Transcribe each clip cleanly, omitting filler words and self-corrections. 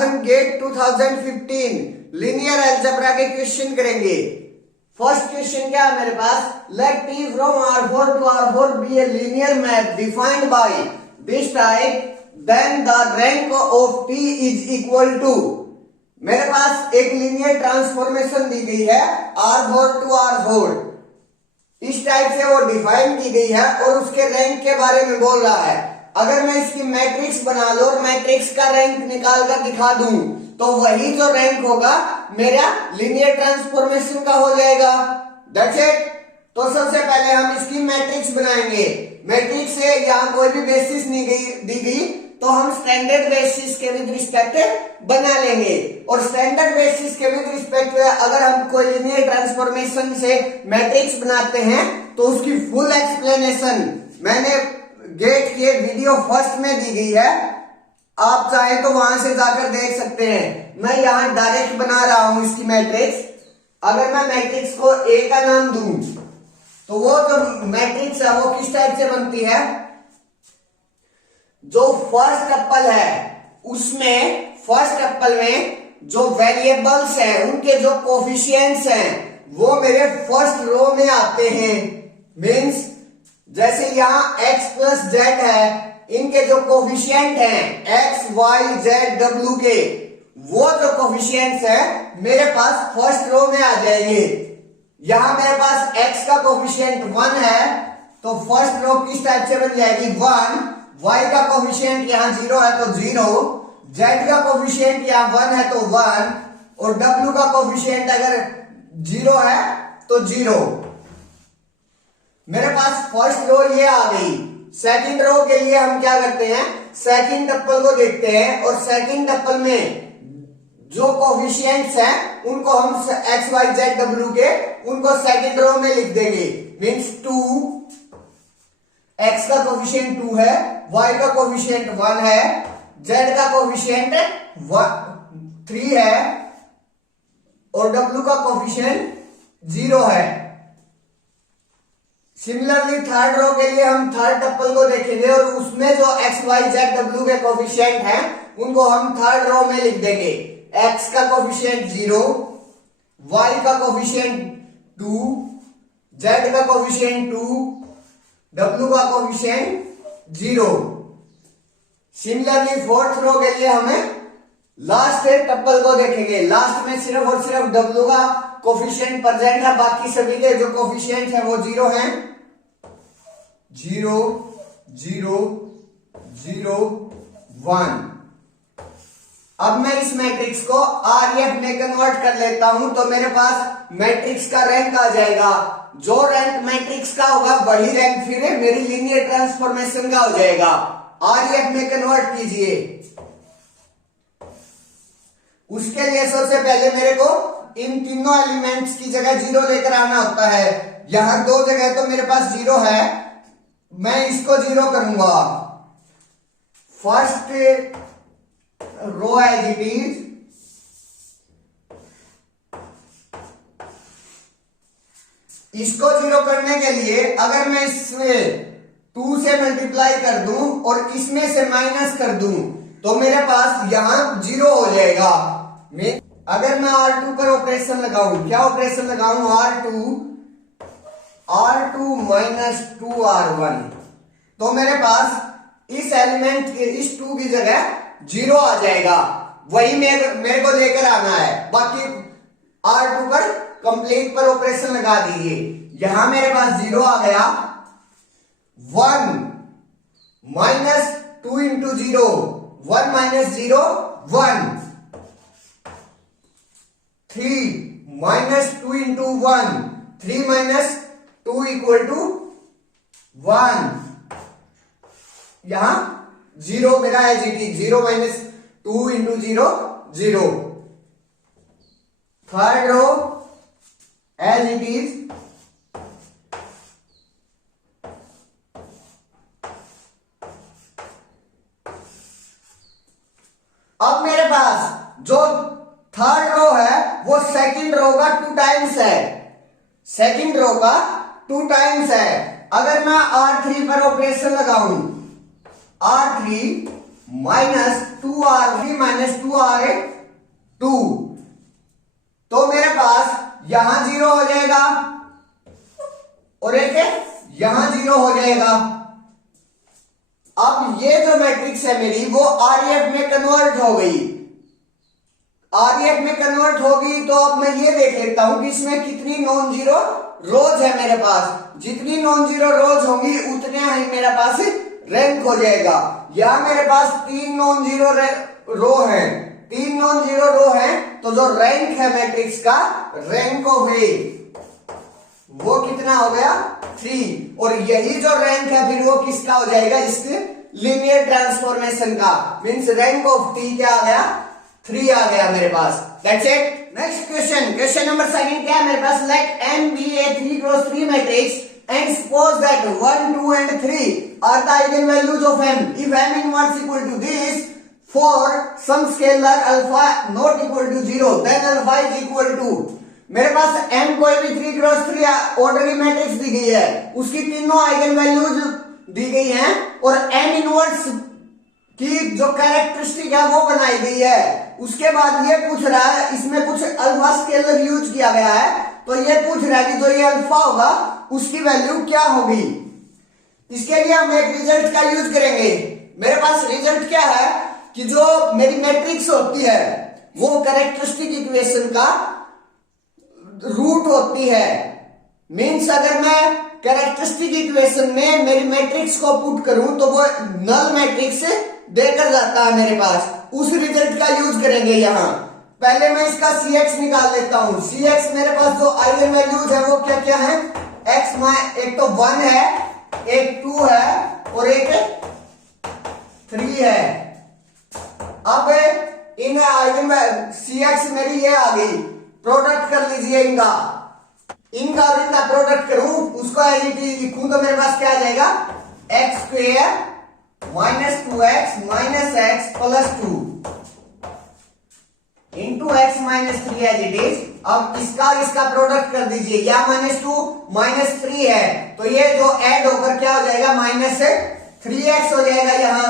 आज हम gate 2015 linear algebra के क्वेश्चन करेंगे। फर्स्ट क्वेश्चन क्या है मेरे पास, late T from R4 to R4 be a linear map defined by this type, then the rank of T is equal to। मेरे पास एक लीनियर ट्रांसफॉर्मेशन दी गई है R4 to R4, इस टाइप से वो डिफाइन की गई है और उसके रैंक के बारे में बोल रहा है। अगर मैं इसकी मैट्रिक्स बना लूं और मैट्रिक्स का रैंक निकाल कर दिखा दूं तो वही जो रैंक होगा मेरा लीनियर ट्रांसफॉर्मेशन का हो जाएगा। That's it. तो सबसे पहले हम इसकी मैट्रिक्स बनाएंगे। मैट्रिक्स से यहाँ कोई भी बेसिस नहीं दी गई तो हम स्टैंडर्ड बेसिस के विद रिस्पेक्ट बना लेंगे। और स्टैंडर्ड बेसिस के विद रिस्पेक्ट अगर हम कोई लीनियर ट्रांसफॉर्मेशन से मैट्रिक्स बनाते हैं तो उसकी फुल एक्सप्लेनेशन मैंने गेट के वीडियो फर्स्ट में दी गई है, आप चाहे तो वहां से जाकर देख सकते हैं। मैं यहां डायरेक्ट बना रहा हूं इसकी मैट्रिक्स। अगर मैं मैट्रिक्स को ए का नाम दूं तो वो जो मैट्रिक्स है वो किस टाइप से बनती है, जो फर्स्ट टप्पल है उसमें फर्स्ट टप्पल में जो वेरिएबल्स हैं उनके जो कोफिशिएंट्स हैं वो मेरे फर्स्ट रो में आते हैं। मींस जैसे यहां x प्लस जेड है, इनके जो कोफिशिएंट हैं x y z w के, वो जो कोफिशिएंट्स है मेरे पास फर्स्ट रो में आ जाएंगे। यहां मेरे पास x का कोफिशिएंट 1 है तो फर्स्ट रो किस टाइप से बन जाएगी 1, y का कोफिशिएंट यहां 0 है तो 0, z का कोफिशिएंट यहां 1 है तो 1 और w का कोफिशिएंट अगर 0 है तो 0। मेरे पास फर्स्ट रो ये आ गई। सेकंड रो के लिए हम क्या करते हैं, सेकंड टप्पल को देखते हैं और सेकंड टप्पल में जो कोफिशिएंट्स हैं उनको हम x y z w के उनको सेकंड रो में लिख देंगे। मींस 2, x का कोफिशिएंट 2 है, y का कोफिशिएंट 1 है, z का कोफिशिएंट 3 है और w का कोफिशिएंट 0 है। सिमिलरली थर्ड रो के लिए हम थर्ड टप्पल को देखेंगे और उसमें जो x y z w के कोफिशिएंट हैं उनको हम थर्ड रो में लिख देंगे। x का कोफिशिएंट 0, y का कोफिशिएंट 2, z का कोफिशिएंट 2, w का कोफिशिएंट 0। सिमिलरली फोर्थ रो के लिए हमें लास्ट टप्पल को देखेंगे। लास्ट में सिर्फ और सिर्फ w का कोफिशिएंट प्रेजेंट है, बाकी सभी के जो कोफिशिएंट है वो 0 हैं। 0 0 0 1। अब मैं इस मैट्रिक्स को RF में कन्वर्ट कर लेता हूं तो मेरे पास मैट्रिक्स का रैंक आ जाएगा। जो रैंक मैट्रिक्स का होगा वही रैंक फिर मेरी लीनियर ट्रांसफॉर्मेशन का हो जाएगा। RF में कन्वर्ट कीजिए। उसके लिए सबसे पहले मेरे को इन तीनों एलिमेंट्स की जगह 0 लेकर आना होता है। यहां 2 जगह तो मेरे पास 0 है, मैं इसको 0 करूंगा। First row as it is, इसको 0 करने के लिए अगर मैं इसमें 2 से मल्टीप्लाई कर दूं और इसमें से माइनस कर दूं तो मेरे पास यहां 0 हो जाएगा। अगर मैं R2 पर ऑपरेशन लगाऊं, क्या ऑपरेशन लगाऊं, R2 माइनस 2R1, तो मेरे पास इस एलिमेंट के इस 2 की जगह 0 आ जाएगा। वही मेरे को लेकर आना है। बाकी R2 पर कंप्लीट पर ऑपरेशन लगा दीजिए। यहां मेरे पास 0 आ गया। 1 minus 2 into 0, 1 minus 0 1। 3 minus 2 into 1, 3 minus 2 equal to 1। यहां 0 मेरा as it is, 0 minus 2 into 0 0। Third row as it is, अब मेरे पास जो थर्ड रो है वो सेकंड रो का 2 टाइम्स है। सेकंड रो का 2 टाइम्स है। अगर मैं R3 पर ऑपरेशन लगाऊं, R3 minus 2r3 minus 2r2। तो मेरे पास यहां 0 हो जाएगा और एक यहां 0 हो जाएगा। अब ये जो मैट्रिक्स है मेरी वो आरएफ में कन्वर्ट हो गई। आरएफ में कन्वर्ट होगी तो अब मैं ये देख लेता हूं कि इसमें कितनी नॉन जीरो रोज है मेरे पास। जितनी नॉन जीरो रोज होंगी उतने ही मेरे पास रैंक हो जाएगा। यहां मेरे पास 3 नॉन जीरो रो है, 3 नॉन जीरो रो है, तो जो रैंक है मैट्रिक्स का, रैंक ऑफ ए, वो कितना हो गया 3। और यही जो रैंक है फिर वो किसका हो जाएगा, इसके लीनियर ट्रांसफॉर्मेशन का। मींस रैंक ऑफ टी क्या आ गया, 3 आ गया मेरे पास। That's it. Next question, question number 2 क्या है मेरे पास, let M be a 3x3 matrix and suppose that 1, 2 and 3 are the eigenvalues of M. If M inverse equal to this for some scalar alpha not equal to 0, then alpha is equal to, मेरे पास M कोई भी 3x3 orderly matrix दी गई है, उसकी तीनों eigen values दी गई हैं और M इनवर्स की जो कैरेक्टरिस्टिक है वो बनाई गई है। उसके बाद ये पूछ रहा है, इसमें कुछ अल्फा स्केलर यूज किया गया है, तो ये पूछ रहा है कि जो ये अल्फा होगा उसकी वैल्यू क्या होगी। इसके लिए हम एक रिजल्ट का यूज करेंगे। मेरे पास रिजल्ट क्या है कि जो मेरी मैट्रिक्स होती है वो कैरेक्टरिस्टिक इक्वेशन का रूट होती है। मींस अगर मैं कैरेक्टरिस्टिक इक्वेशन में मेरी मैट्रिक्स को पुट करूं तो वो नल मैट्रिक्स देकर जाता है मेरे पास। उस रिजल्ट का यूज करेंगे यहां। पहले मैं इसका CX निकाल लेता हूं। CX मेरे पास जो आइगन वैल्यूज है वो क्या क्या है, X में एक तो 1 है, एक 2 है और एक 3 है। अब इन आइगन CX मेरी ये आ गई, प्रोडक्ट कर लीजिए इनका और इनका प्रोडक्ट करूं, उसको एज इट इज लिखूं तो मेरे पास क्या आ जाएगा, x square minus 2x minus x plus 2 into x minus 3 as it is. अब इसका प्रोडक्ट कर दीजिए, या -2 -3 है तो ये जो ऐड होकर क्या हो जाएगा, -3x हो जाएगा यहां।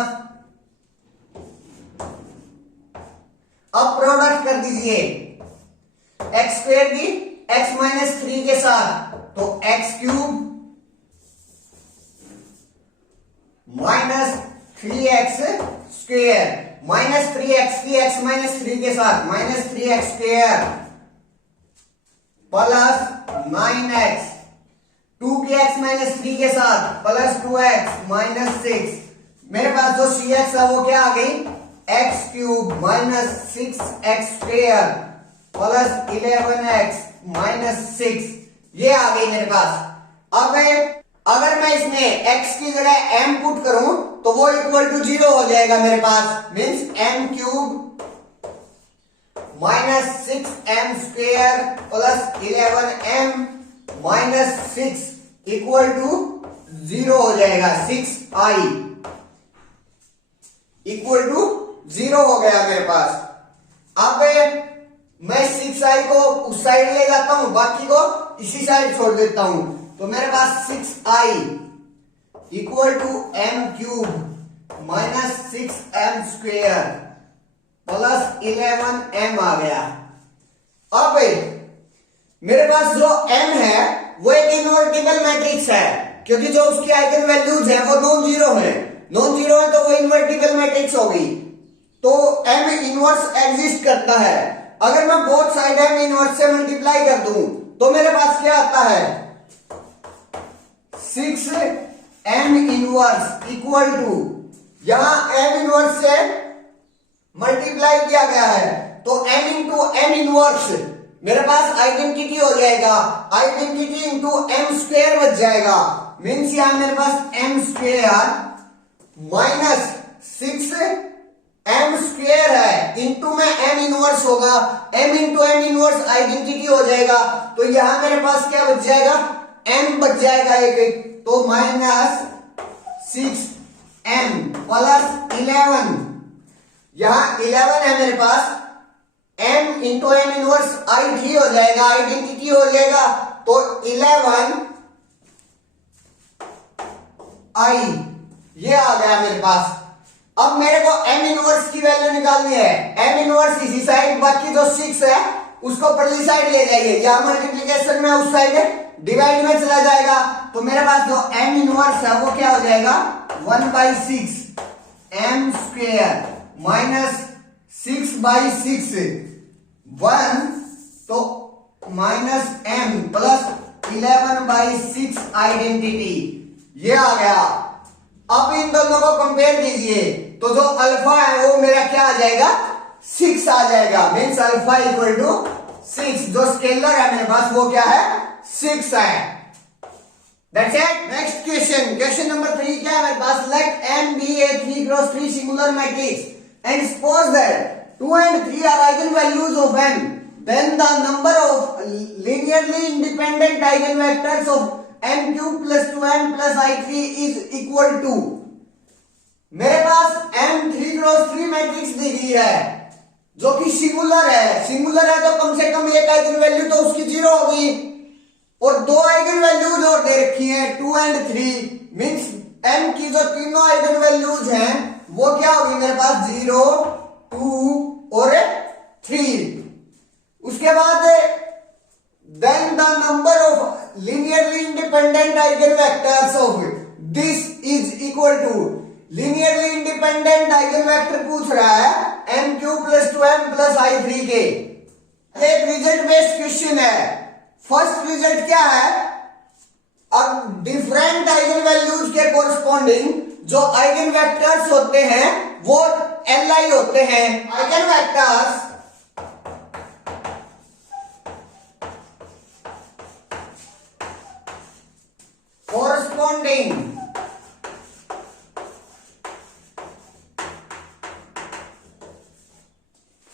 अब प्रोडक्ट कर दीजिए एक्स स्क्वेयर की x माइनस 3 के साथ, तो x cube minus 3x square minus 3x की x माइनस 3 के साथ minus 3x square plus 9x 2 की x माइनस 3 के साथ प्लस 2x माइनस 6। मेरे पास जो CX है वो क्या आ गई, x cube minus 6x square plus 11x minus 6, ये आ गई मेरे पास। अब अगर मैं इसमें x की जगह m पुट करूं तो वो इक्वल टू 0 हो जाएगा मेरे पास। Means m cube minus 6m square plus 11m minus 6 equal to 0 हो जाएगा। 6i इक्वल टू 0 हो गया मेरे पास। अब मैं 6i को उस साइड ले जाता हूं, बाकी को इसी साइड छोड़ देता हूं, तो मेरे पास 6i equal to m cube minus 6m square plus 11m आ गया। अब मेरे पास जो m है वो एक इनवर्टिबल मैट्रिक्स है, क्योंकि जो उसकी आइगन वैल्यूज है वो नॉन जीरो है। नॉन जीरो है तो वो इनवर्टिबल मैट्रिक्स हो गई, तो m इनवर्स एग्जिस्ट करता है। अगर मैं बोथ साइड m इनवर्स से मल्टीप्लाई कर दूं तो मेरे पास क्या आता है, 6m इनवर्स इक्वल टू, यहां m इनवर्स से मल्टीप्लाई किया गया है तो m इंटू m इनवर्स मेरे पास आइडेंटिटी हो जाएगा। आइडेंटिटी इंटू m स्क्वेयर बच जाएगा। मीन्स यहां मेरे पास m square minus 6m square है, इंटू में m इनवर्स होगा, m into m inverse identity हो जाएगा, तो यहां मेरे पास क्या बच जाएगा, m बच जाएगा एक, तो माइनस 6m प्लस 11, यहां 11 है मेरे पास, m into m inverse i3 हो जाएगा, आइडेंटिटी हो जाएगा, तो 11 i ये आ गया मेरे पास। अब मेरे को m इनवर्स की वैल्यू निकालनी है। m इनवर्स इसी साइड, बाकी जो 6 है उसको परली साइड ले जाइए, या मल्टीप्लीकेशन में उस साइड डिवाइड में चला जाएगा। तो मेरे पास जो m इनवर्स है वो क्या हो जाएगा, 1/6 m स्क्वायर माइनस 6/6 1, तो माइनस m प्लस 11/6 आइडेंटिटी, ये आ गया। अब इन दोनों को कंपेयर कीजिए, तो जो अल्फा है वो मेरा क्या आ जाएगा, 6 आ जाएगा। Means alpha equal to 6। जो स्केलर है मेरे पास वो क्या है, 6 है। That's it. Next question. Question number 3 क्या है मेरे पास, let M be a 3x3 singular matrix and suppose that 2 and 3 are eigenvalues of M. Then the number of linearly independent eigenvectors of m cube plus 2m plus i3 is equal to। मेरे पास m 3x3 matrix दी गई है जो कि singular है। Singular है तो कम से कम एक आइगन वैल्यू तो उसकी 0 होगी, और 2 आइगन वैल्यूज और दे रखी हैं 2 and 3। मींस m की जो तीनों आइगन वैल्यूज हैं वो क्या होगी मेरे पास, 0, 2 और 3। उसके बाद then the number of linearly independent eigenvectors of this is equal to, linearly independent eigenvector पूछ रहा है m cube plus 2m plus i3 के। एक रिजल्ट बेस्ड क्वेश्चन है। फर्स्ट रिजल्ट क्या है, अब डिफरेंट आइगन वैल्यूज के कोरस्पॉन्डिंग जो आइगन वेक्टर्स होते हैं वो Li होते हैं। Eigen vectors corresponding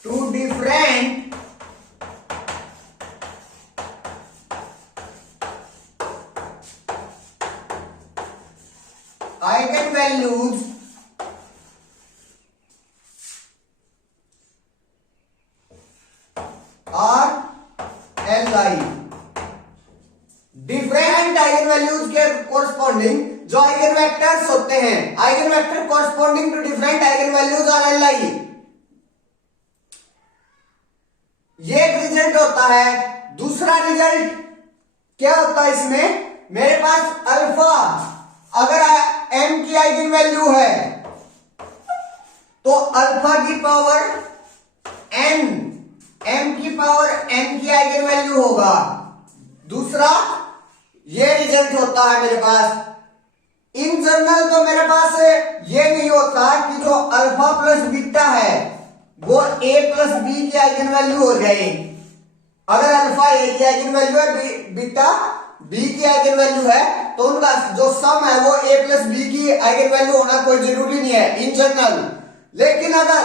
to different eigenvalues are Li। Different eigen values के कोरस्पॉन्डिंग जो आइगन वेक्टर्स होते हैं, eigen vector corresponding to different eigen values are Li। ये एक रिजल्ट होता है। दूसरा रिजल्ट क्या होता है इसमें, मेरे पास अल्फा अगर m की आइगन वैल्यू है तो अल्फा की पावर n, m की पावर n की आइगन वैल्यू होगा। दूसरा ये रिजल्ट होता है मेरे पास। इन जनरल तो मेरे पास ये नहीं होता कि जो अल्फा प्लस बीटा है वो a प्लस बी की आइगन वैल्यू हो जाए। अगर अल्फा a की आइगन वैल्यू है, बीटा b की आइगन वैल्यू है, तो उनका जो सम है वो a प्लस बी की आइगन वैल्यू होना कोई जरूरी नहीं है इन जनरल। लेकिन अगर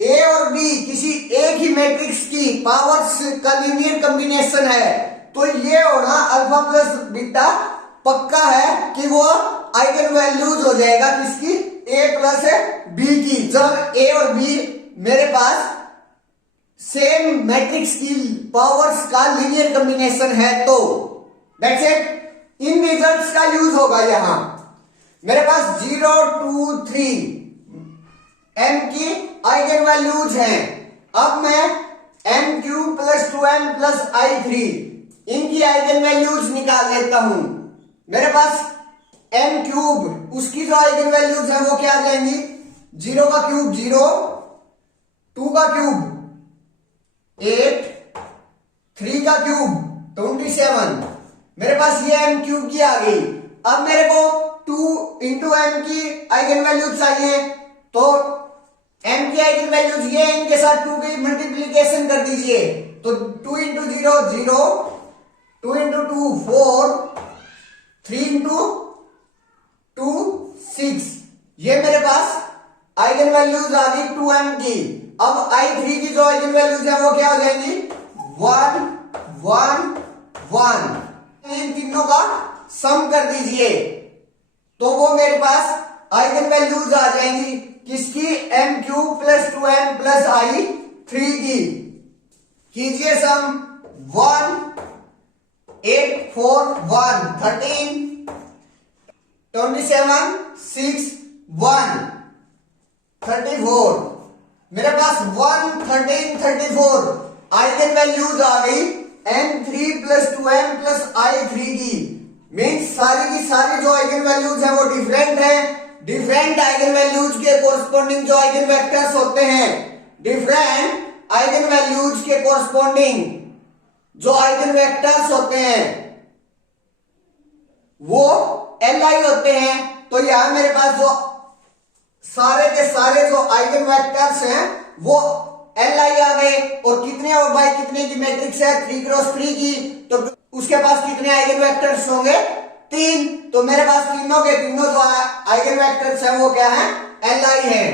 a और b किसी एक ही मैट्रिक्स की पावर्स का लीनियर कॉम्बिनेशन है तो ये होना अल्फा प्लस बीटा पक्का है कि वो आइगन वैल्यूज हो जाएगा किसकी, a प्लस बी की, जब a और b मेरे पास सेम मैट्रिक्स की पावर्स का लीनियर कॉम्बिनेशन है। तो दैट्स इट। इन रिजल्ट्स का यूज होगा यहां। मेरे पास 0, 2, 3 m की आइगन वैल्यूज हैं। अब मैं m cube plus 2m plus i3 इनकी आइगन वैल्यूज निकाल लेता हूं। मेरे पास m क्यूब, उसकी जो आइगन वैल्यूज है वो क्या आ जाएंगी, 0 का क्यूब 0, 2 का क्यूब 8, 3 का क्यूब 27। मेरे पास ये m क्यूब की आ गई। अब मेरे को 2 इंटू m की आइगन वैल्यूज चाहिए, तो m की आइगन वैल्यूज ये इनके साथ 2 की मल्टीप्लीकेशन कर दीजिए। तो 2 इंटू 0 0, 2 इंटू 2 4, 3 इंटू 2 6। ये मेरे पास आइगन वैल्यूज आ गई 2m की। अब i3 की जो आइगन वैल्यूज है वो क्या हो जाएंगी, 1 1 1। इन तीनों का सम कर दीजिए तो वो मेरे पास आइगन वैल्यूज आ जाएंगी किसकी, m cube plus 2m plus i3 की। कीजिए सम, 1 8 4 1 13, 27 6 1। 34, मेरे पास 1, 13, 34 आइगन वैल्यूज आ गई m3 plus 2m plus i3 की। मीन्स सारी की सारी जो आइगन वैल्यूज है वो डिफरेंट है। डिफरेंट आइगन वैल्यूज के कोरस्पॉन्डिंग जो आइगन वेक्टर्स होते हैं, डिफरेंट आइगन वैल्यूज के कोरस्पॉन्डिंग जो आइगन वेक्टर्स होते हैं वो Li होते हैं। तो यहां मेरे पास जो सारे के सारे जो आइगन वेक्टर्स हैं वो Li आ गए। और कितने और बाई कितने की मैट्रिक्स है, 3 क्रॉस 3 की, तो उसके पास कितने आइगन वेक्टर्स होंगे, 3। तो मेरे पास तीनों के तीनों जो आइगन वेक्टर्स हैं वो क्या है, Li है।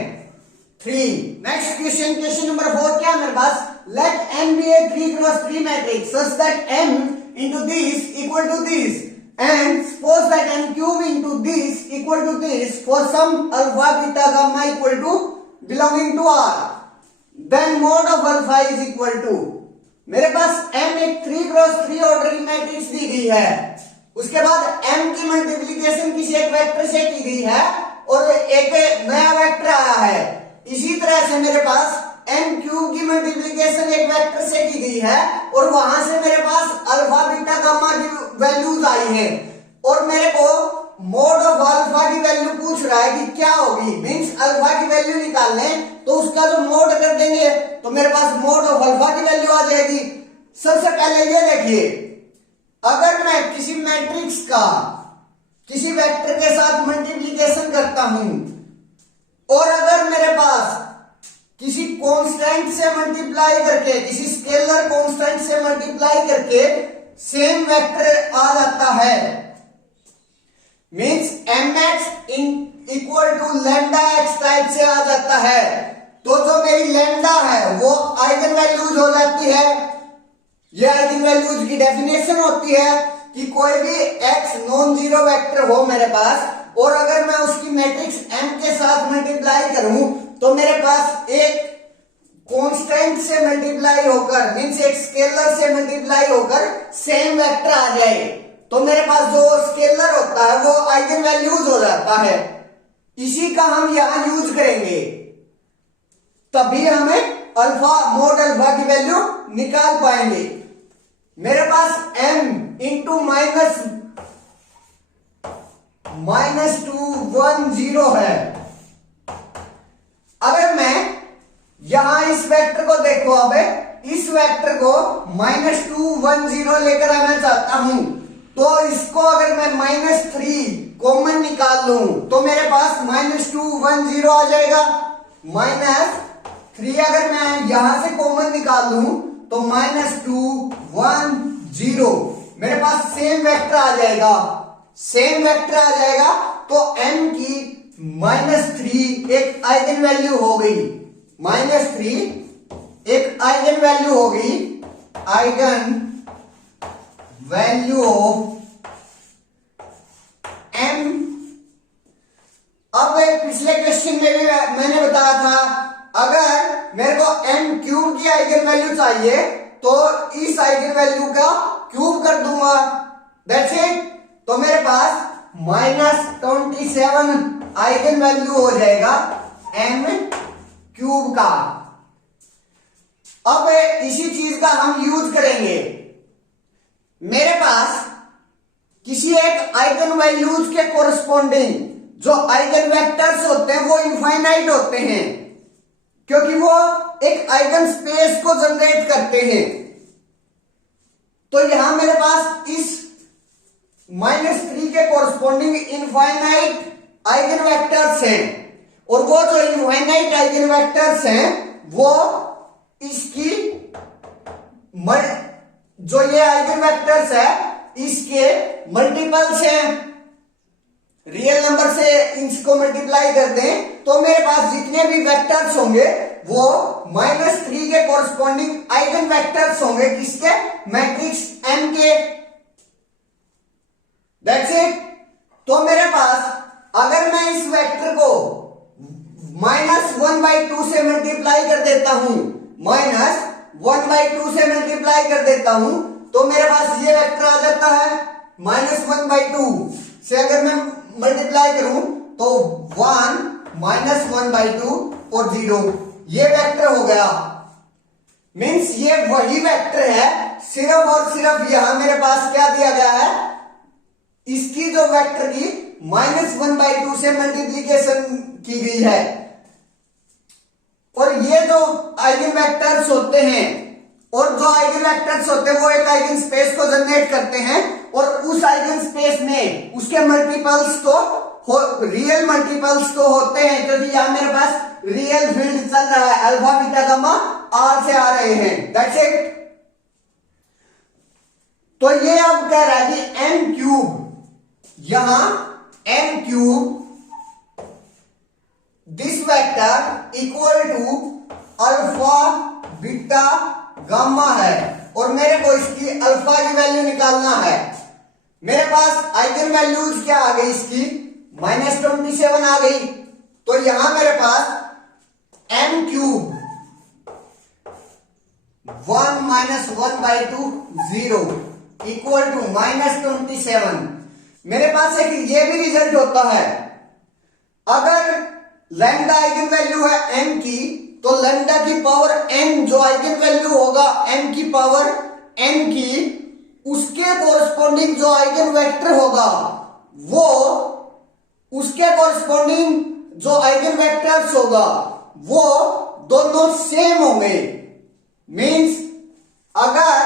3। नेक्स्ट क्वेश्चन, क्वेश्चन नंबर 4 क्या है मेरे पास, let m be a 3 cross 3 matrix such that m into this equal to this and suppose that m cube into this equal to this for some alpha beta gamma equal to belonging to R, then mod of alpha is equal to, मेरे पास m एक 3 cross 3 order की matrix दी गई है। उसके बाद m की multiplication किसी एक वेक्टर से की गई है और एक नया वेक्टर आया है। इसी तरह से मेरे पास m क्यूब की मल्टीप्लिकेशन एक वेक्टर से की गई है और वहां से मेरे पास अल्फा बीटा गामा की वैल्यूज आई है और मेरे को मोड ऑफ अल्फा की वैल्यू पूछ रहा है कि क्या होगी। मींस अल्फा की वैल्यू निकालने तो उसका जो मोड कर देंगे तो मेरे पास मोड ऑफ अल्फा की वैल्यू आ जाएगी। सबसे पहले ये देखिए, अगर मैं किसी मैट्रिक्स का किसी वेक्टर के साथ मल्टीप्लिकेशन करता हूं और अगर मेरे पास किसी कांस्टेंट से मल्टीप्लाई करके, किसी स्केलर कांस्टेंट से मल्टीप्लाई करके सेम वेक्टर आ जाता है, means mx equal to lambda x type से आ जाता है, तो जो मेरी लैम्डा है वो आइगन वैल्यूज हो जाती है। ये आइगन वैल्यूज की डेफिनेशन होती है कि कोई भी x नॉन जीरो वेक्टर हो मेरे पास और अगर मैं उसकी मैट्रिक्स m के साथ मल्टीप्लाई करूं तो मेरे पास एक कांस्टेंट से मल्टीप्लाई होकर, मींस एक स्केलर से मल्टीप्लाई होकर सेम वेक्टर आ जाए, तो मेरे पास जो स्केलर होता है वो आइगन वैल्यूज हो जाता है। इसी का हम यहां यूज करेंगे, तभी हमें अल्फा मोड अल्फा की वैल्यू निकाल पाएंगे। मेरे पास m इंटू माइनस 2 1 0 है। अगर मैं यहां इस वेक्टर को देखो, अब इस वेक्टर को -2 1 0 लेकर आना चाहता हूं तो इसको अगर मैं -3 कॉमन निकाल लूं तो मेरे पास -2 1 0 आ जाएगा। -3 अगर मैं यहां से कॉमन निकाल लूं तो -2 1 0 मेरे पास सेम वेक्टर आ जाएगा। सेम वेक्टर आ जाएगा तो m की -3 एक आइगन वैल्यू हो गई, -3 एक आइगन वैल्यू हो गई, आइगन वैल्यू ऑफ m। अब पिछले क्वेश्चन में भी मैंने बताया था अगर मेरे को m क्यूब की आइगन वैल्यू चाहिए तो इस आइगन वैल्यू का क्यूब कर दूंगा, दैट्स इट। तो मेरे पास -27 आइगन वैल्यू हो जाएगा m क्यूब का। अब इसी चीज का हम यूज करेंगे। मेरे पास किसी एक आइगन वैल्यूज के कोरस्पॉन्डिंग जो आइगन वेक्टर्स होते हैं वो इनफाइनाइट होते हैं क्योंकि वो एक आइगन स्पेस को जनरेट करते हैं। तो यहां मेरे पास इस -3 के कोरस्पॉन्डिंग इनफाइनाइट आइगन वेक्टर्स हैं और वो जो इनफाइनाइट आइगन वेक्टर्स हैं वो इसकी जो ये आइगन वेक्टर्स है इसके मल्टीपल्स हैं। रियल नंबर से इसको मल्टीप्लाई कर दें तो मेरे पास जितने भी वेक्टर्स होंगे वो -3 के कोरस्पॉन्डिंग आइगन वेक्टर्स होंगे, किसके, मैट्रिक्स M के, दैट्स इट। तो मेरे पास अगर मैं इस वेक्टर को -1/2 से मल्टीप्लाई कर देता हूं, -1/2 से मल्टीप्लाई कर देता हूं तो मेरे पास ये वेक्टर आ जाता है। -1/2 से अगर मैं मल्टीप्लाई करूं तो 1 -1/2 और 0, ये वेक्टर हो गया। मींस ये वही वेक्टर है, सिर्फ और सिर्फ यहां मेरे पास क्या दिया गया है, इसकी जो वेक्टर की -1/2 से मल्टीप्लीकेशन की गई है। और ये जो आइगन वेक्टर्स होते हैं, और जो आइगन वेक्टर्स होते हैं वो एक आइगन स्पेस को जनरेट करते हैं, और उस आइगन स्पेस में उसके मल्टीपल्स तो रियल मल्टीपल्स तो होते हैं, क्योंकि यहां मेरे पास रियल फील्ड चल रहा है, अल्फा बीटा गामा आर से आ रहे हैं। That's it. तो ये अब कह रहा है कि एम क्यूब, यहां M cube this vector equal to alpha beta gamma है, और मेरे को इसकी अल्फा की वैल्यू निकालना है। मेरे पास आइगन वैल्यूज क्या आ गई, इसकी -27 आ गई। तो यहां मेरे पास एम क्यूब 1 - 1/2 0 इक्वल टू -27। मेरे पास एक ये भी रिजल्ट होता है, अगर लैम्डा आइगन वैल्यू है एम की, तो लैम्डा की पावर n जो आइगन वैल्यू होगा m की पावर n की, उसके कोरस्पॉन्डिंग जो आइगन वेक्टर होगा वो उसके कोरस्पॉन्डिंग जो आइगन वेक्टर्स होगा वो दोनों सेम होंगे। मींस अगर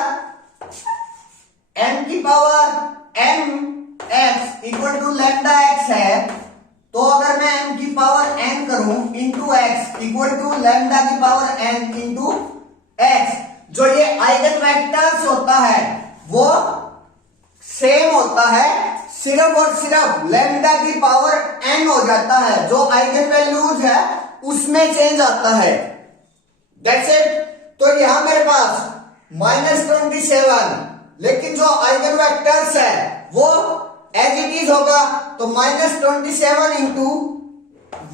m की power m x equal to lambda x है, तो अगर मैं m की पावर n करूं into x equal to lambda की पावर n इंटू x, जो ये आइगन वेक्टर्स होता है वो सेम होता है, सिर्फ और सिर्फ लैम्डा की पावर n हो जाता है, जो आइगन वैल्यूज है उसमें चेंज आता है। That's it. तो यहां मेरे पास -27, लेकिन जो आइगन वेक्टर्स है वो एज इट इज होगा, तो -27 इंटू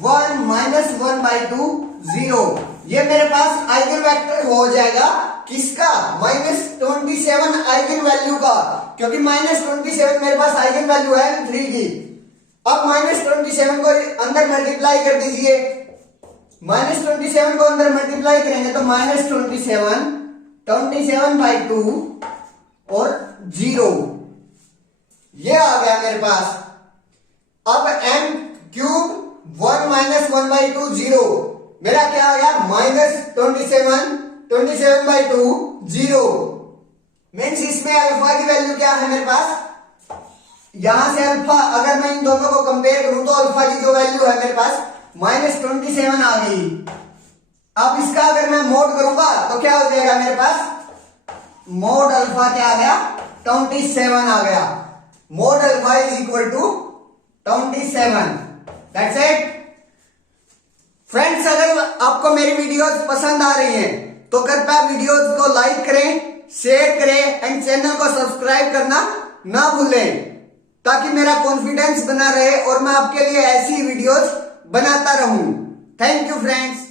1 - 1/2 0, ये मेरे पास आइगन वेक्टर हो जाएगा किसका, -27 आइगन वैल्यू का, क्योंकि -27 मेरे पास आइगन वैल्यू है 3 की। अब -27 को अंदर मल्टीप्लाई कर दीजिए, -27 को अंदर मल्टीप्लाई करेंगे तो -27/2 और 0, ये आ गया मेरे पास। अब m क्यूब 1 - 1/2 0, मेरा क्या आ गया, -27/2 0। मीन्स इसमें अल्फा की वैल्यू क्या है मेरे पास, यहां से अल्फा अगर मैं इन दोनों को कंपेयर करूं तो अल्फा की जो वैल्यू है मेरे पास -27 आ गई। अब इसका अगर मैं मोड करूंगा तो क्या हो जाएगा मेरे पास, मोड अल्फा क्या आ गया, 27 आ गया। Mod alpha is equal to 27। That's it friends. अगर आपको मेरी वीडियोस पसंद आ रही हैं तो कृपया वीडियोस को लाइक करें, शेयर करें एंड चैनल को सब्सक्राइब करना ना भूलें, ताकि मेरा कॉन्फिडेंस बना रहे और मैं आपके लिए ऐसी वीडियोस बनाता रहूं। Thank you friends.